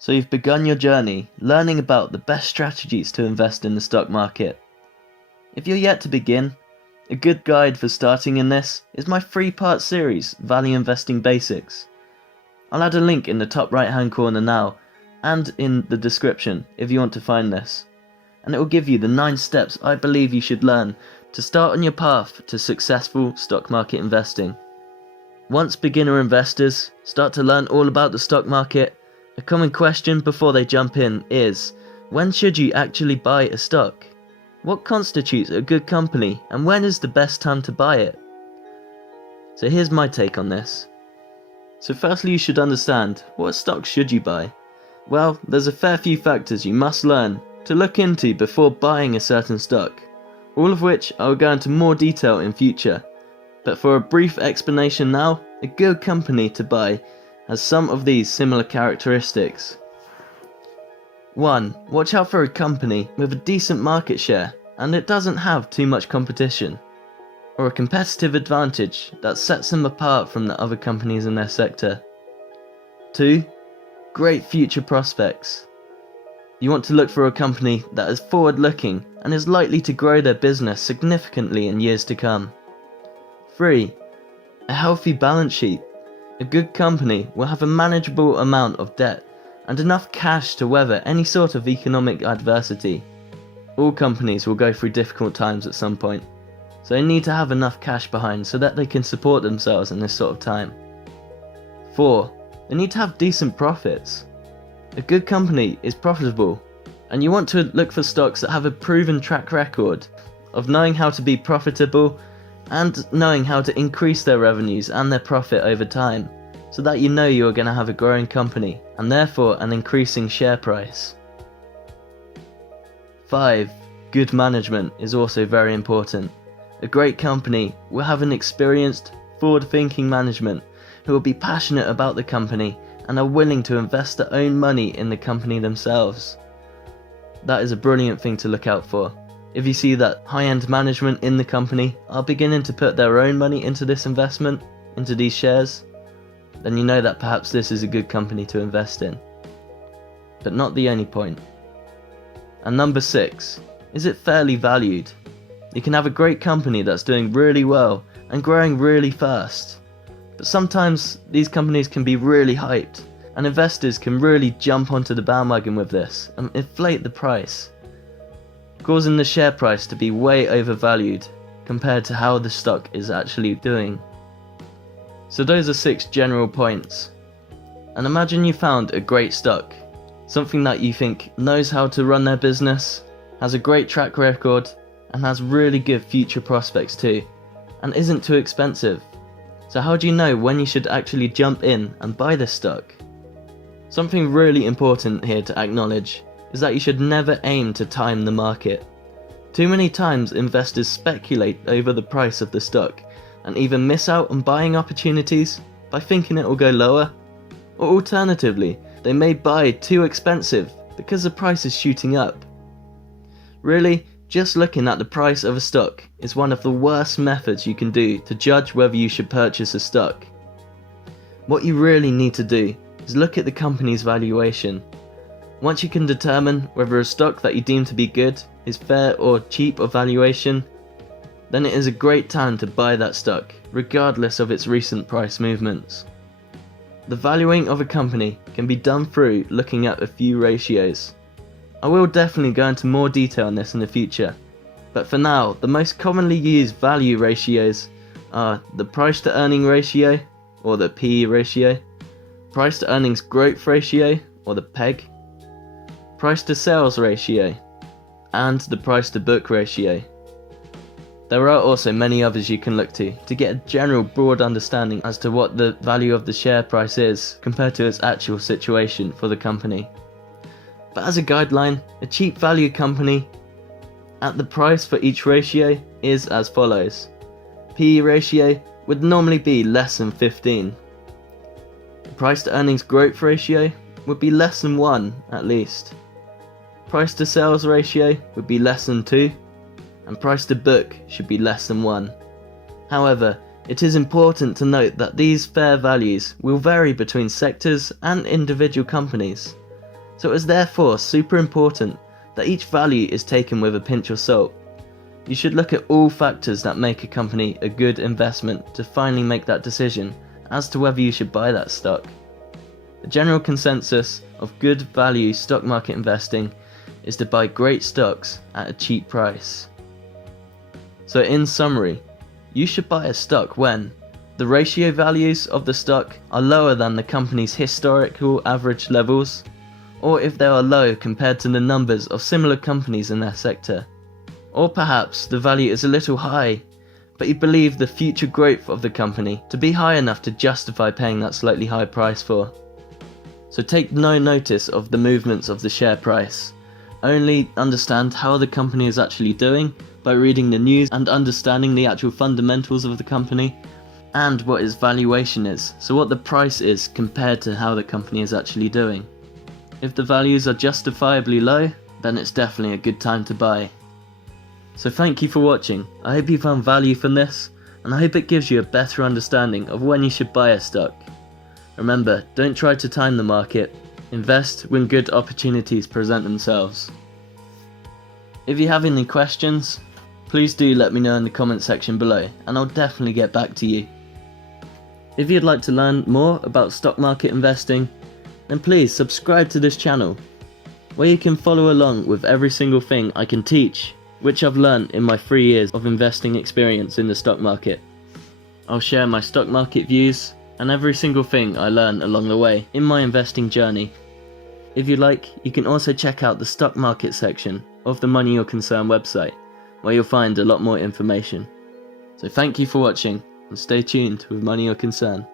So you've begun your journey learning about the best strategies to invest in the stock market. If you're yet to begin, a good guide for starting in this is my 3-part series, Value Investing Basics. I'll add a link in the top right hand corner now, and in the description if you want to find this. And it will give you the 9 steps I believe you should learn to start on your path to successful stock market investing. Once beginner investors start to learn all about the stock market, a common question before they jump in is, when should you actually buy a stock? What constitutes a good company, and when is the best time to buy it? So here's my take on this. So firstly, you should understand, what stocks should you buy? Well, there's a fair few factors you must learn to look into before buying a certain stock, all of which I will go into more detail in future. But for a brief explanation now, a good company to buy has some of these similar characteristics. 1. Watch out for a company with a decent market share and it doesn't have too much competition, or a competitive advantage that sets them apart from the other companies in their sector. 2. Great future prospects. You want to look for a company that is forward-looking and is likely to grow their business significantly in years to come. 3. A healthy balance sheet. A good company will have a manageable amount of debt and enough cash to weather any sort of economic adversity. All companies will go through difficult times at some point, so they need to have enough cash behind so that they can support themselves in this sort of time. 4. They need to have decent profits. A good company is profitable, and you want to look for stocks that have a proven track record of knowing how to be profitable and knowing how to increase their revenues and their profit over time, so that you know you are going to have a growing company and therefore an increasing share price. 5. Good management is also very important. A great company will have an experienced, forward-thinking management who will be passionate about the company and are willing to invest their own money in the company themselves. That is a brilliant thing to look out for. If you see that high-end management in the company are beginning to put their own money into this investment, into these shares, then you know that perhaps this is a good company to invest in. But not the only point. And number 6, is it fairly valued? You can have a great company that's doing really well and growing really fast, but sometimes these companies can be really hyped, and investors can really jump onto the bandwagon with this and inflate the price, causing the share price to be way overvalued compared to how the stock is actually doing. So those are 6 general points. And imagine you found a great stock, something that you think knows how to run their business, has a great track record, and has really good future prospects too, and isn't too expensive. So how do you know when you should actually jump in and buy this stock? Something really important here to acknowledge is that you should never aim to time the market. Too many times investors speculate over the price of the stock and either miss out on buying opportunities by thinking it will go lower, or alternatively, they may buy too expensive because the price is shooting up. Really, just looking at the price of a stock is one of the worst methods you can do to judge whether you should purchase a stock. What you really need to do is look at the company's valuation. Once you can determine whether a stock that you deem to be good is fair or cheap of valuation, then it is a great time to buy that stock, regardless of its recent price movements. The valuing of a company can be done through looking at a few ratios. I will definitely go into more detail on this in the future, but for now, the most commonly used value ratios are the price to earning ratio, or the PE ratio, price to earnings growth ratio, or the PEG, price to sales ratio, and the price to book ratio. There are also many others you can look to get a general broad understanding as to what the value of the share price is compared to its actual situation for the company. But as a guideline, a cheap value company at the price for each ratio is as follows. PE ratio would normally be less than 15. The price to earnings growth ratio would be less than 1 at least. Price to sales ratio would be less than 2, and price to book should be less than 1. However, it is important to note that these fair values will vary between sectors and individual companies. So it is therefore super important that each value is taken with a pinch of salt. You should look at all factors that make a company a good investment to finally make that decision as to whether you should buy that stock. The general consensus of good value stock market investing is to buy great stocks at a cheap price. So in summary, you should buy a stock when the ratio values of the stock are lower than the company's historical average levels, or if they are low compared to the numbers of similar companies in their sector. Or perhaps the value is a little high, but you believe the future growth of the company to be high enough to justify paying that slightly high price for. So take no notice of the movements of the share price. Only understand how the company is actually doing by reading the news and understanding the actual fundamentals of the company and what its valuation is, so what the price is compared to how the company is actually doing. If the values are justifiably low, then it's definitely a good time to buy. So thank you for watching. I hope you found value from this, and I hope it gives you a better understanding of when you should buy a stock. Remember, don't try to time the market. Invest when good opportunities present themselves. If you have any questions, please do let me know in the comment section below, and I'll definitely get back to you. If you'd like to learn more about stock market investing, then please subscribe to this channel, where you can follow along with every single thing I can teach, which I've learned in my 3 years of investing experience in the stock market. I'll share my stock market views and every single thing I learn along the way in my investing journey. If you like, you can also check out the stock market section of the Money Your Concern website, where you'll find a lot more information. So thank you for watching, and stay tuned with Money Your Concern.